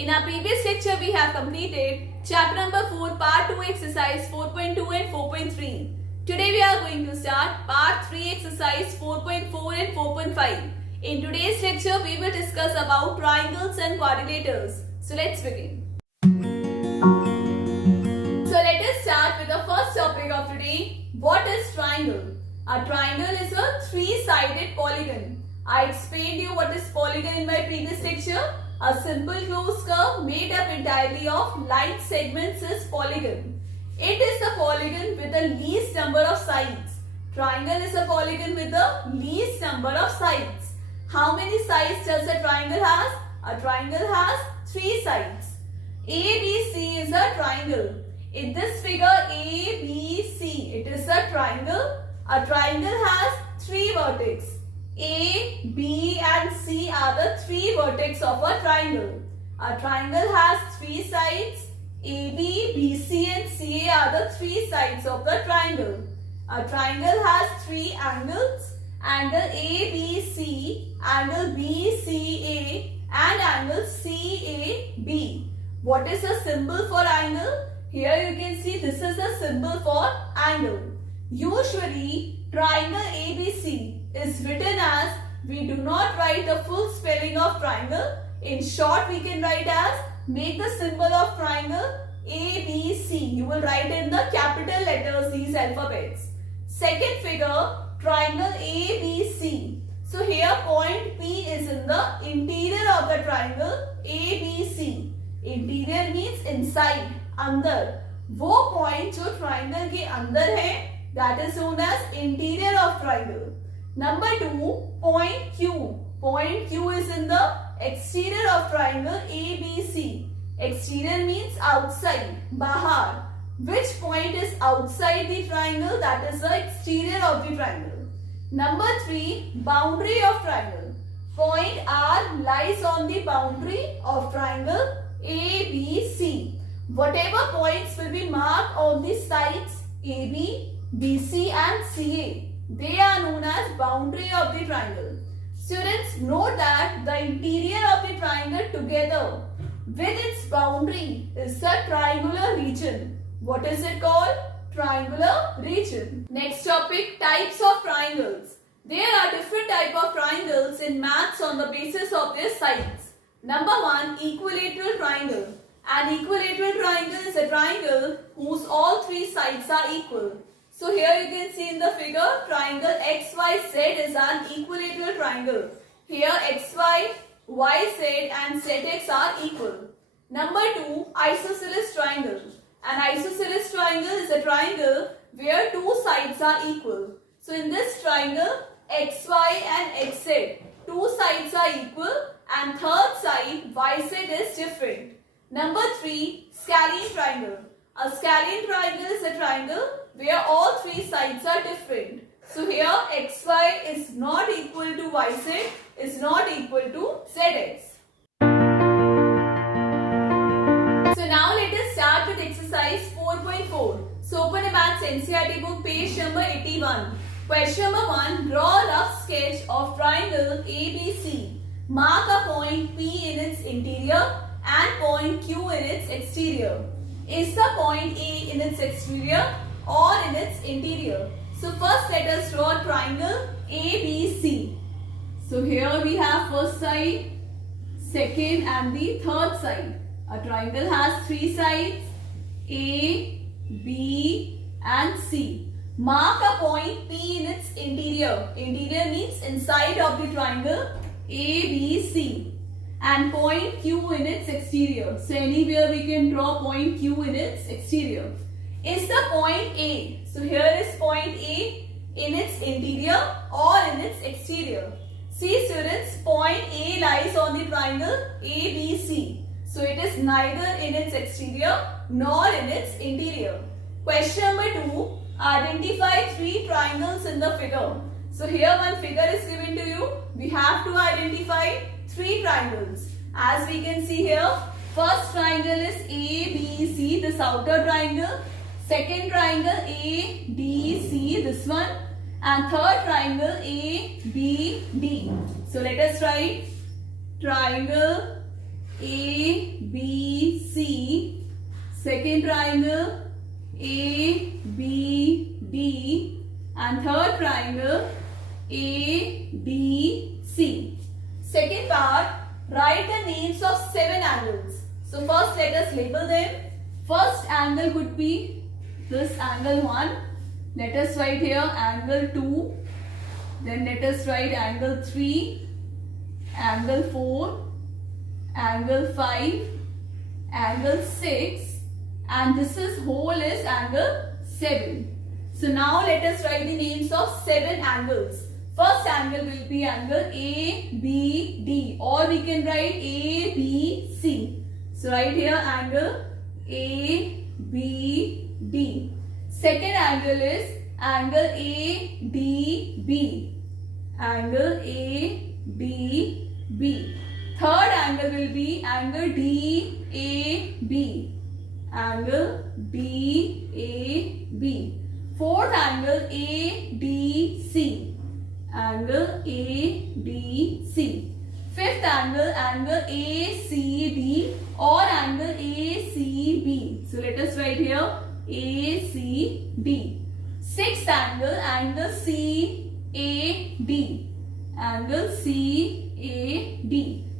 In our previous lecture, we have completed chapter number 4, part 2 exercise 4.2 and 4.3. Today we are going to start part 3 exercise 4.4 and 4.5. In today's lecture, we will discuss about triangles and quadrilaters. So let's begin. So let us start with the first topic of today. What is triangle? A triangle is a three-sided polygon. I explained you what is polygon in my previous lecture. A simple closed curve made up entirely of line segments is polygon. It is the polygon with the least number of sides. Triangle is a polygon with the least number of sides. How many sides does a triangle has? A triangle has 3 sides. ABC is a triangle. In this figure ABC, it is a triangle. A triangle has 3 vertices. A, B and C are the 3 vertices of a triangle. A triangle has 3 sides. AB, BC and CA are the 3 sides of the triangle. A triangle has 3 angles. Angle ABC, angle BCA and angle CAB. What is the symbol for angle? Here you can see this is the symbol for angle. Usually triangle ABC is written as, we do not write the full spelling of triangle. In short, we can write as, make the symbol of triangle ABC. You will write in the capital letters these alphabets. Second figure, triangle ABC. So here point P is in the interior of the triangle ABC. Interior means inside, अंदर. वो point जो triangle के अंदर है, that is known as interior of triangle. Number 2, point Q. Point Q is in the exterior of triangle ABC. Exterior means outside, bahar. Which point is outside the triangle? That is the exterior of the triangle. Number 3, boundary of triangle. Point R lies on the boundary of triangle ABC. Whatever points will be marked on the sides AB, BC and CA, they are known as boundary of the triangle. Students, note that the interior of the triangle together with its boundary is the triangular region. What is it called? Triangular region. Next topic, types of triangles. There are different types of triangles in maths on the basis of their sides. Number 1, equilateral triangle. An equilateral triangle is a triangle whose all 3 sides are equal. So here you can see in the figure, triangle XYZ is an equilateral triangle. Here XY, YZ and ZX are equal. Number 2, isosceles triangle. An isosceles triangle is a triangle where 2 sides are equal. So in this triangle, XY and XZ, 2 sides are equal and third side YZ is different. Number 3, scalene triangle. A scalene triangle is a triangle where all 3 sides are different. So here XY is not equal to YZ, is not equal to ZX. So now let us start with exercise 4.4. So open a maths NCERT book, page number 81. Question number 1. Draw a rough sketch of triangle ABC. Mark a point P in its interior and point Q in its exterior. Is the point A in its exterior or in its interior? So first let us draw a triangle ABC. So here we have first side, second and the third side. A triangle has 3 sides, A, B and C. Mark a point P in its interior. Interior means inside of the triangle ABC. And point Q in its exterior. So anywhere we can draw point Q in its exterior. Is the point A? So here is point A in its interior or in its exterior. See students, point A lies on the triangle ABC. So it is neither in its exterior nor in its interior. Question number 2. Identify 3 triangles in the figure. So here one figure is given to you. We have to identify 3 triangles. As we can see here, first triangle is ABC, this outer triangle. Second triangle ADC, this one. And third triangle ABD. So let us write triangle ABC. Second triangle ABD. And third triangle ADC. Second part, write the names of 7 angles. So first let us label them. First angle would be this angle 1. Let us write here angle 2. Then let us write angle 3, angle 4, angle 5, angle 6, and this is whole is angle 7. So now let us write the names of 7 angles. First angle will be angle ABD, or we can write ABC. So right here angle ABD. Second angle is angle ADB. Angle ADB. Third angle will be angle DAB. Angle DAB. Fourth angle ADC. Angle ADC. Fifth angle ACD or angle ACB. So let us write here ACD. Sixth angle CAD. Angle CAD.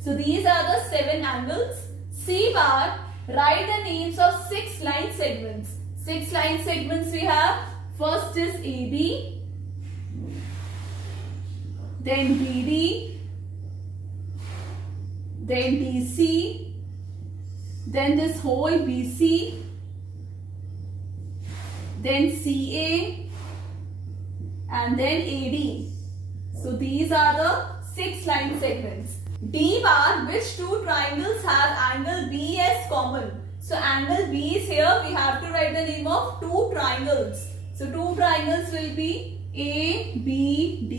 So these are the 7 angles. C bar, write the names of 6 line segments. 6 line segments we have. First is AB, then BD, then DC, then this whole BC, then CA, and then AD. So these are the 6 line segments. D bar, which 2 triangles have angle B as common? So angle B is here. We have to write the name of 2 triangles. So 2 triangles will be ABD,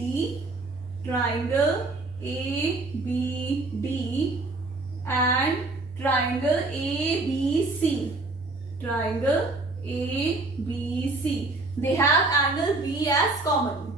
triangle ABD, and triangle ABC. Triangle ABC. They have angle B as common.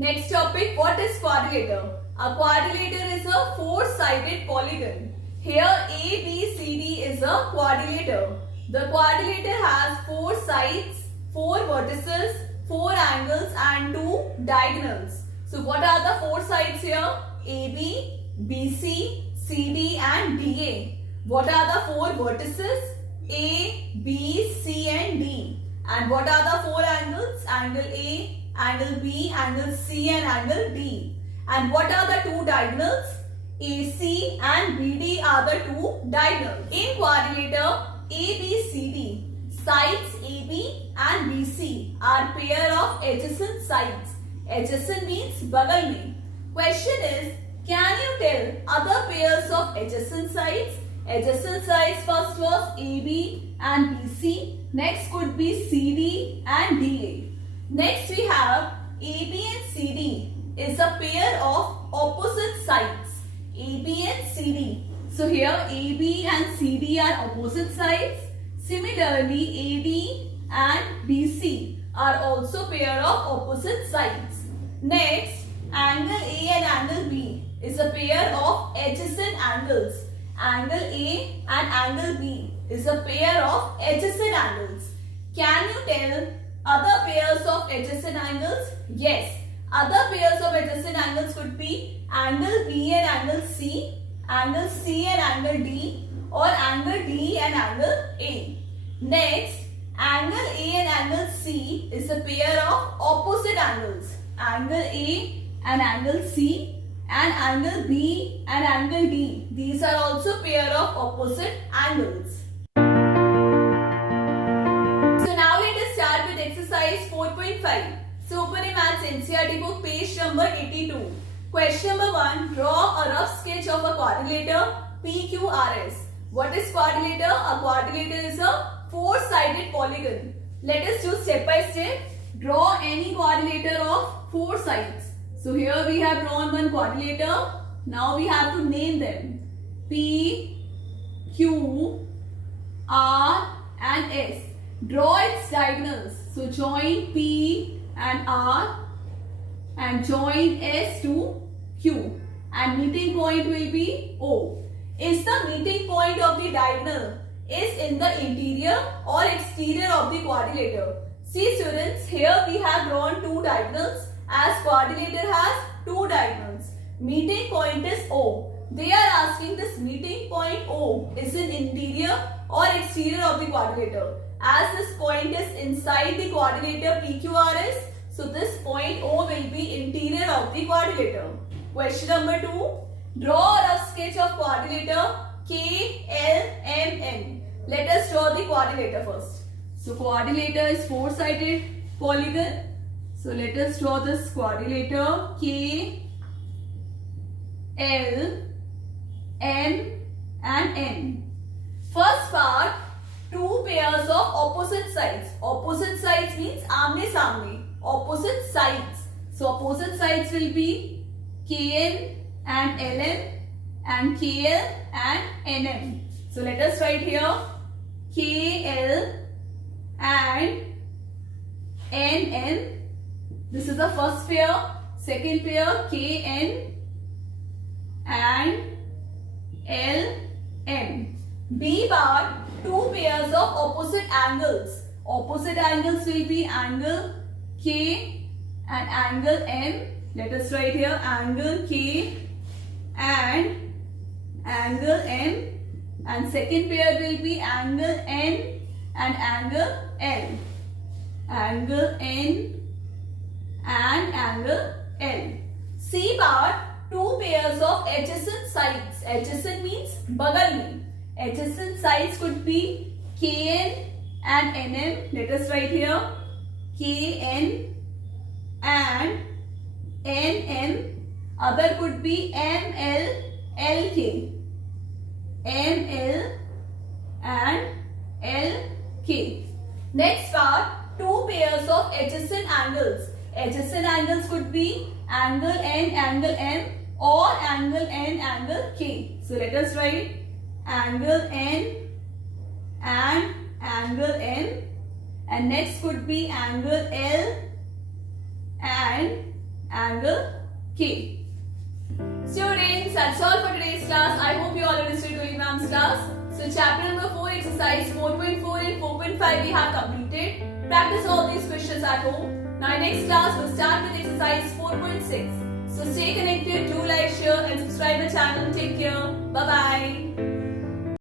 Next topic, what is quadrilateral? A quadrilateral is a 4-sided polygon. Here ABCD is a quadrilateral. The quadrilateral has 4 sides, 4 vertices, 4 angles and 2 diagonals. So what are the 4 sides here? AB, BC, CD and DA. What are the 4 vertices? A, B, C and D. And what are the 4 angles? Angle A, angle B, angle C and angle D. And what are the 2 diagonals? AC and BD are the 2 diagonals. In quadrilateral ABCD, sides AB and BC are pair of adjacent sides. Adjacent means bagal mein. Question is, can you tell other pairs of adjacent sides? Adjacent sides first was AB and BC. Next could be CD and DA. Next we have AB and CD is a pair of opposite sides. AB and CD. So here AB and CD are opposite sides. Similarly, AD and BC are also pair of opposite sides. Next, angle A and angle B is a pair of adjacent angles. Angle A and angle B is a pair of adjacent angles. Can you tell other pairs of adjacent angles? Yes. Other pairs of adjacent angles could be angle B and angle C and angle D, or angle D and angle A. Next, angle A and angle C is a pair of opposite angles. Angle A and angle C and angle B and angle D. These are also pair of opposite angles. So now let us start with exercise 4.5. So open a Maths NCERT book, page number 82. Question number 1. Draw a rough sketch of a quadrilateral PQRS. What is quadrilateral? A quadrilateral is a 4-sided polygon. Let us do step by step. Draw any quadrilateral of 4 sides. So here we have drawn one quadrilateral. Now we have to name them. P, Q, R and S. Draw its diagonals. So join P and R and join S to Q. and meeting point will be O. Is the meeting point of the diagonal is in the interior or exterior of the quadrilateral? See students, here we have drawn two diagonals as quadrilateral has two diagonals. Meeting point is O. They are asking this meeting point O is in interior or exterior of the quadrilateral. As this point is inside the quadrilateral PQRS, so this point O will be interior of the quadrilateral. Question number 2. Draw a rough sketch of quadrilateral KLMN. Let us draw the quadrilateral first. So quadrilateral is four-sided polygon. So let us draw this quadrilateral KLM and N. First part, two pairs of opposite sides. Opposite sides means आमने सामने. Opposite sides. So opposite sides will be KN and LN and KL and NM. So let us write here KL and NN. This is the first pair. Second pair KN and LN. B part, two pairs of opposite angles. Opposite angles will be angle K and angle M. Let us write here angle K and angle M. And second pair will be angle N and angle L. Angle N and angle L. C part, two pairs of adjacent sides. Adjacent means bagal mein. Adjacent sides could be KN and NM. Let us write here KN and NM. Other could be ML, LK. ML and LK. Next part, two pairs of adjacent angles. Adjacent angles could be angle N, angle M or angle N, angle K. So let us write angle N and angle M, and next could be angle L and angle K. Students, that's all for today's class. I hope you all understood your exams class. So chapter number 4, exercise 4.4 and 4.5 we have completed. Practice all these questions at home. Now in next class we'll start with exercise 4.6. So stay connected, do like, share and subscribe the channel. Take care. Bye-bye.